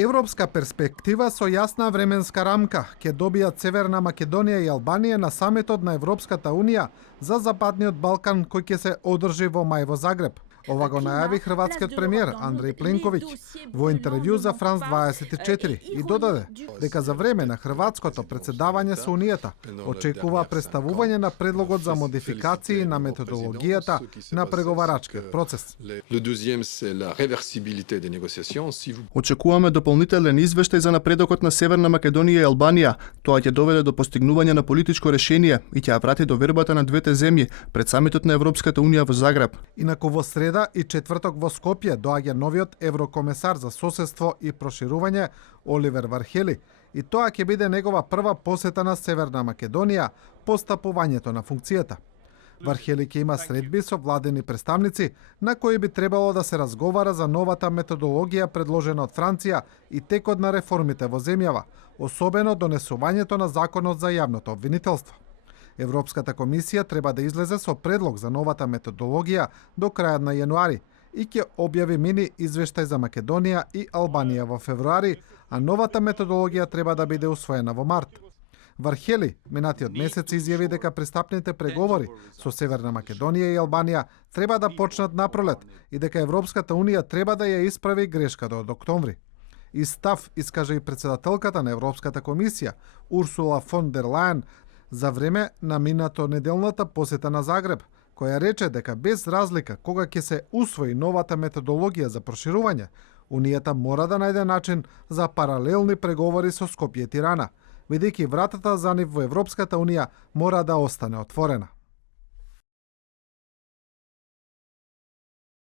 Европска перспектива со јасна временска рамка ќе добијат Северна Македонија и Албанија на самитот на Европската Унија за Западниот Балкан кој ќе се одржи во мај во Загреб. Ова го најави хрватскиот премиер Андреј Пленковиќ во интервју за Франс 24 и додаде дека за време на хрватското председавање со Унијата очекува представување на предлогот за модификации на методологијата на преговарачкиот процес. Очекуваме дополнителен извештај за напредокот на Северна Македонија и Албанија. Тоа ќе доведе до постигнување на политичко решение и ќе ја врати довербата на двете земји пред самитот на Европската Унија во Загреб. Инаку во среда и четврток во Скопје доаѓа новиот еврокомесар за соседство и проширување Оливер Вархели и тоа ќе биде негова прва посета на Северна Македонија по стапувањето на функцијата. Вархели ќе има средби со владени представници на кои би требало да се разговара за новата методологија предложена од Франција и текот на реформите во земјава, особено донесувањето на законот за јавното обвинителство. Европската комисија треба да излезе со предлог за новата методологија до крајот на јануари и ќе објави мини извештај за Македонија и Албанија во февруари, а новата методологија треба да биде усвоена во март. Вархели минатиот месец изјави дека пристапните преговори со Северна Македонија и Албанија треба да почнат напролет и дека Европската Унија треба да ја исправи грешката од октомври. И став искаже и председателката на Европската комисија Урсула фон дер Лајен за време на минато неделната посета на Загреб, која рече дека без разлика кога ќе се усвои новата методологија за проширување, Унијата мора да најде начин за паралелни преговори со Скопје и Тирана, бидејќи вратата за нив во Европската Унија мора да остане отворена.